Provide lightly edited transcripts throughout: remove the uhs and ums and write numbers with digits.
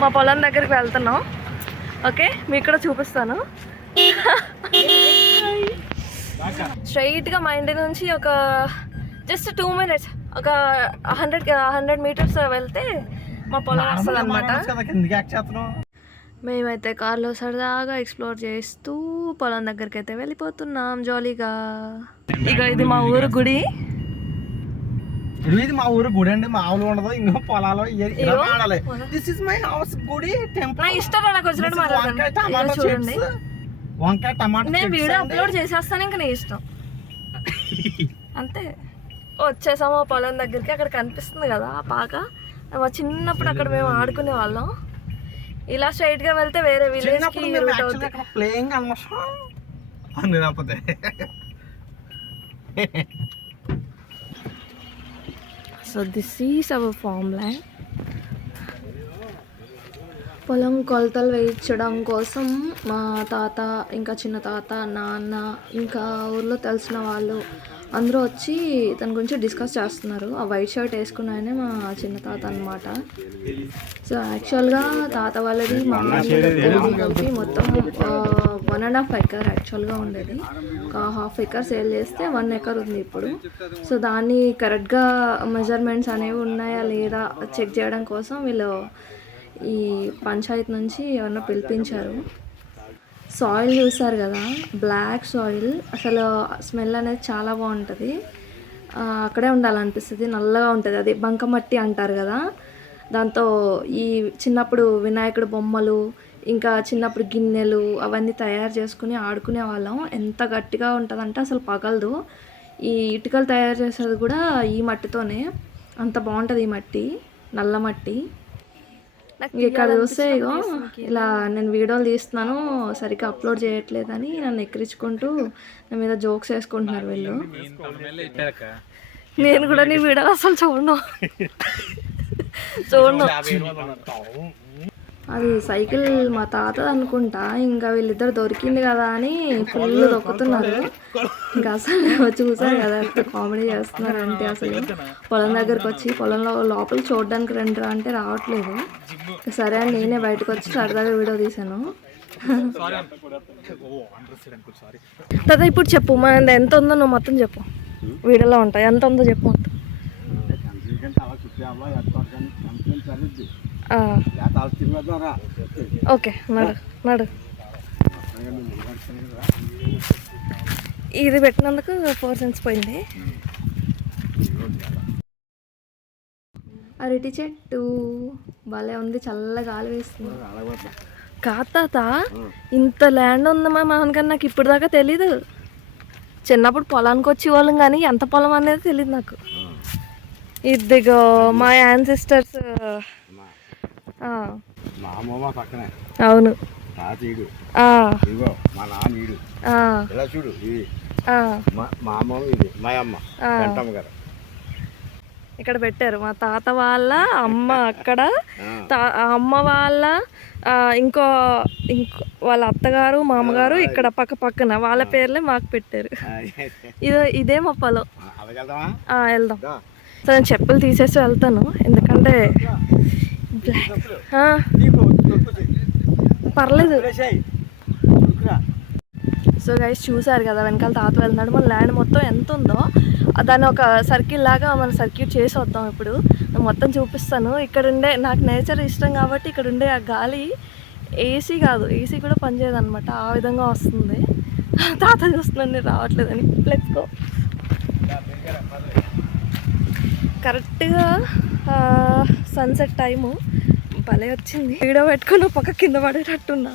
మా పొలం దగ్గరికి వెళ్తున్నాం. ఓకే, మీకు కూడా చూపిస్తాను. స్ట్రైట్గా మా ఇంటి నుంచి ఒక జస్ట్ 2 minutes, ఒక 100 meters వెళ్తే మా పొలం వస్తుంది అనమాట. మేమైతే కార్లో సరదాగా ఎక్స్ప్లోర్ చేస్తూ పొలం దగ్గరికి అయితే వెళ్ళిపోతున్నాం జాలీగా. ఇక ఇది మా ఊరు గుడి. ఇది మా ఊరు గుడి అండి, మామూలు ఉండదు. ఇంకో పొలాలు దిస్ ఇస్ మై హౌస్ గుడి టెంపుల్. ఇష్టం నాకు వచ్చినట్టు చూడండి. వంకాయ టమాటా నేను వీడియో అప్లోడ్ చేసేస్తాను, ఇంకా నీ ఇష్టం అంతే. వచ్చేసాము పొలం దగ్గరికి. అక్కడ కనిపిస్తుంది కదా ఆ పాక, మా చిన్నప్పుడు అక్కడ మేము ఆడుకునే వాళ్ళం. ఇలా స్ట్రైట్ గా వెళ్తే వేరే విలేజ్ కి రూట్ అవుతుంది. Playing so this is our farm land. పొలం కొలతలు వేయించడం కోసం మా తాత, ఇంకా చిన్న తాత, నాన్న, ఇంకా ఊర్లో తెలిసిన వాళ్ళు అందరూ వచ్చి దాని గురించి డిస్కస్ చేస్తున్నారు. ఆ వైట్ షర్ట్ వేసుకున్న ఆయనే మా చిన్న తాత అనమాట. సో యాక్చువల్గా తాత వాళ్ళది మా కలిపి మొత్తం 1.5 acre యాక్చువల్గా ఉండేది. ఒక 1/2 acre సేల్ చేస్తే 1 acre ఉంది ఇప్పుడు. సో దాన్ని కరెక్ట్గా మెజర్మెంట్స్ అనేవి ఉన్నాయా లేదా చెక్ చేయడం కోసం వీళ్ళు ఈ పంచాయత్ నుంచి ఎవరన్నా పిలిపించారు. సాయిల్ చూసారు కదా, బ్లాక్ సాయిల్. అసలు స్మెల్ అనేది చాలా బాగుంటుంది. అక్కడే ఉండాలనిపిస్తుంది. నల్లగా ఉంటుంది, అది బంకమట్టి అంటారు కదా. దాంతో ఈ చిన్నప్పుడు వినాయకుడు బొమ్మలు, ఇంకా చిన్నప్పుడు గిన్నెలు అవన్నీ తయారు చేసుకుని ఆడుకునే వాళ్ళం. ఎంత గట్టిగా ఉంటుందంటే అసలు పగలదు. ఈ ఇటుకలు తయారు చేసేది కూడా ఈ మట్టితోనే. అంత బాగుంటుంది ఈ మట్టి, నల్ల మట్టి. ఇక్కడ చూస్తే ఇగో ఇలా నేను వీడియోలు తీస్తున్నాను, సరిగ్గా అప్లోడ్ చేయట్లేదని నన్ను ఎక్కిరించుకుంటూ నా మీద జోక్స్ వేసుకుంటున్నారు వీళ్ళు. నేను కూడా నీ వీడియోలు అసలు చూడను. అది సైకిల్ మా తాత అనుకుంటా. ఇంకా వీళ్ళిద్దరు దొరికింది కదా అని ఫుల్ దొక్కుతున్నారు. ఇంకా అసలు చూసారు కదా ఎంత కామెడీ చేస్తున్నారంటే, అసలు పొలం దగ్గరకు వచ్చి పొలంలో లోపల చూడడానికి రండి అంటే రావట్లేదు. సరే అని నేనే బయటకు వచ్చి సరదాగా వీడియో తీసాను. తాత ఇప్పుడు చెప్పు, మన ఎంత ఉందో నువ్వు మొత్తం చెప్పు. వీడియోలో ఉంటాయి, ఎంత ఉందో చెప్పు మొత్తం. ఓకే, నడు నడు. ఇది పెట్టినందుకు 4 cents పోయింది. అరటి చెట్టు భలే ఉంది, చల్ల గాలి వేస్తుంది. కాత ఇంత ల్యాండ్ ఉందమ్మా మనకన్నా నాకు ఇప్పుడు దాకా తెలీదు. చిన్నప్పుడు పొలానికి వచ్చేవాళ్ళం కానీ ఎంత పొలం అనేది తెలియదు నాకు. ఇదిగో మా యాన్సిస్టర్స్. అవును, ఇక్కడ పెట్టారు. మా తాత వాళ్ళ అమ్మ అక్కడ, అమ్మ వాళ్ళ ఇంకో వాళ్ళ అత్తగారు మామగారు ఇక్కడ పక్క పక్కన, వాళ్ళ పేర్లే మాకు పెట్టారు. ఇదే మా పొలం. వెళ్దాం. సో నేను చెప్పులు తీసేసి వెళ్తాను, ఎందుకంటే పర్లేదు. సో గైస్ చూసారు కదా వెనకాల తాత వెళ్తున్నాడు. మన ల్యాండ్ మొత్తం ఎంత ఉందో దాన్ని ఒక సర్కిల్ లాగా మనం సర్క్యూట్ చేసి వద్దాం. ఇప్పుడు మొత్తం చూపిస్తాను. ఇక్కడ ఉండే, నాకు నేచర్ ఇష్టం కాబట్టి ఇక్కడ ఉండే ఆ గాలి ఏసీ కాదు, ఏసీ కూడా పనిచేయదు అనమాట. ఆ విధంగా వస్తుంది. తాత చూస్తున్నాను నేను రావట్లేదని. Let's go. కరెక్ట్గా సన్సెట్ టైము భలే వచ్చింది. వీడియో పెట్టుకుని పక్క కింద పడేటట్టున్నా.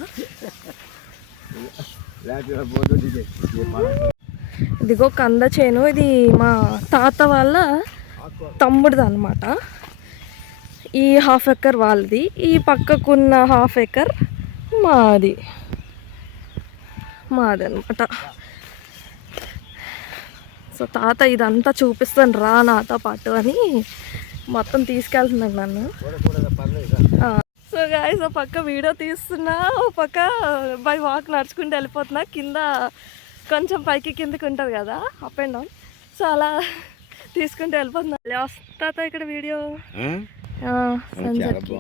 ఇదిగో కంద చేను. ఇది మా తాత వాళ్ళ తమ్ముడిది అనమాట. ఈ 1/2 acre వాళ్ళది, ఈ పక్కకున్న 1/2 acre మాది అనమాట. సో తాత ఇదంతా చూపిస్తాను రా నాతో పాటు అని మొత్తం తీసుకెళ్తున్నాను నన్ను. సో గాయ్స్ ఓ పక్క వీడియో తీస్తున్నా, ఓ పక్క బై వాక్ నడుచుకుంటూ వెళ్ళిపోతున్నా. కింద కొంచెం పైకి కిందకి ఉంటుంది కదా, అప్ అండ్ డౌన్. సో అలా తీసుకుంటూ వెళ్ళిపోతున్నా. వస్తా ఇక్కడ వీడియో సన్సెట్కి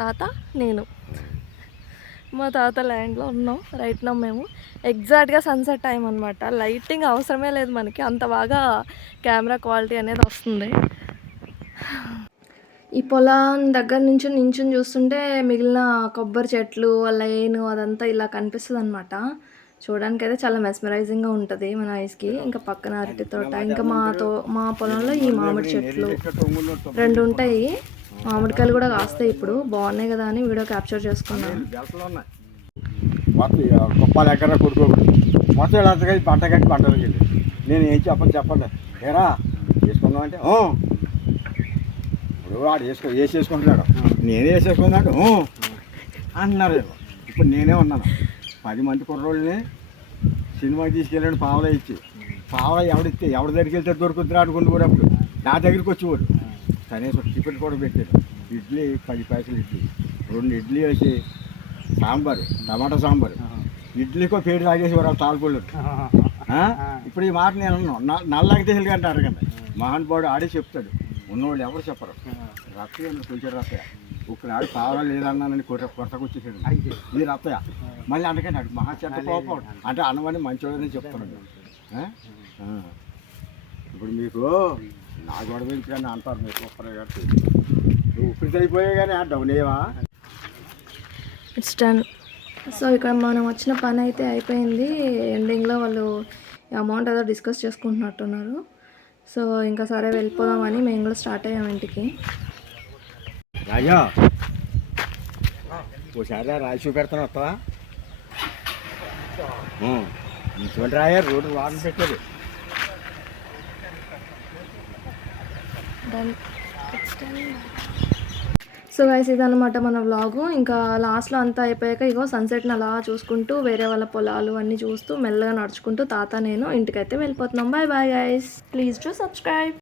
తాత నేను మా తాత ల్యాండ్లో ఉన్నాం రైట్ నా. మేము ఎగ్జాక్ట్గా సన్సెట్ టైం అనమాట. లైటింగ్ అవసరమే లేదు మనకి, అంత బాగా కెమెరా క్వాలిటీ అనేది వస్తుంది. ఈ పొలం దగ్గర నుంచి నించుని చూస్తుంటే మిగిలిన కొబ్బరి చెట్లు లైన్ అదంతా ఇలా కనిపిస్తుంది అనమాట. చూడడానికి అయితే చాలా మెస్మరైజింగ్గా ఉంటుంది మన ఐస్కి. ఇంకా పక్కన అరటి తోట, ఇంకా మా పొలంలో ఈ మామిడి చెట్లు 2 ఉంటాయి. మామిడికాయలు కూడా కాస్తాయి ఇప్పుడు. బాగున్నాయి కదా అని వీడియో క్యాప్చర్ చేసుకున్నాను. గొప్పలు ఎక్కడ కొడుకోకూడదు మొత్తం ఇలా పంట కట్టి పంటలకు వెళ్ళి నేను ఏం చెప్పండి ఏరా వేసుకుందాం అంటే ఇప్పుడు వాడు వేసేసుకుంటున్నాడు, నేనే వేసేసుకున్నాడు అన్నారు. ఇప్పుడు నేనే ఉన్నాను 10 మంది కుర్రోళ్ళని సినిమాకి తీసుకెళ్ళాడు పావలా ఇచ్చి. పావలా ఎవడిస్తే ఎవరి దగ్గరికి వెళ్తే దొరుకుతున్నాడు అనుకునేవాడు. అప్పుడు నా దగ్గరికి వచ్చేవాడు. కనీసం టిఫిన్ కూడా పెట్టాడు. ఇడ్లీ 10 పైసలు ఇడ్లీ, 2 ఇడ్లీ వేసి సాంబారు, టమాటా సాంబారు, ఇడ్లీకో పేరు తాగేసేవారు తాల్పళ్ళు. ఇప్పుడు ఈ మాట నేను నల్లకి తెలుగు అంటారు కదా, మహానుభావుడు ఆడే చెప్తాడు, ఉన్నవాళ్ళు ఎవరు చెప్పరు. రత్తయ్య కొంచెం రత్తయ్య ఒకనాడు పావలా లేదన్నానని కొట్టకొచ్చేసాడు. ఈ రత్తయ్య మళ్ళీ అందుకని మహా చెత్త కోపం అంటే అన్నమని మంచోడని చెప్తున్నాడు. ఇప్పుడు మీకు నా గొడవ కానీ అంటారు మీకు ఒక్కరే కాబట్టి నువ్వు ఉప్పిరి అయిపోయాయి కానీ డౌన్ అయ్యేవా. It's done. సో ఇక్కడ మనం వచ్చిన పని అయితే అయిపోయింది. ఎండింగ్లో వాళ్ళు అమౌంట్ ఏదో డిస్కస్ చేసుకుంటున్నట్టున్నారు. సో ఇంకా సరే వెళ్ళిపోదామని మేము కూడా స్టార్ట్ అయ్యాం ఇంటికి. రాజా ఓసారి రాయి చూపెడతాను వస్తావా? ఇటువంటి రాయా రోడ్డు వాటర్ పెట్టారు. సో గైస్ ఇదన్నమాట మన వ్లాగు. ఇంకా లాస్ట్లో అంతా అయిపోయాక ఇగో సన్సెట్ని అలా చూసుకుంటూ వేరే వాళ్ళ పొలాలు అన్నీ చూస్తూ మెల్లగా నడుచుకుంటూ తాత నేను ఇంటికైతే వెళ్ళిపోతున్నాం. Bye bye guys, please to subscribe.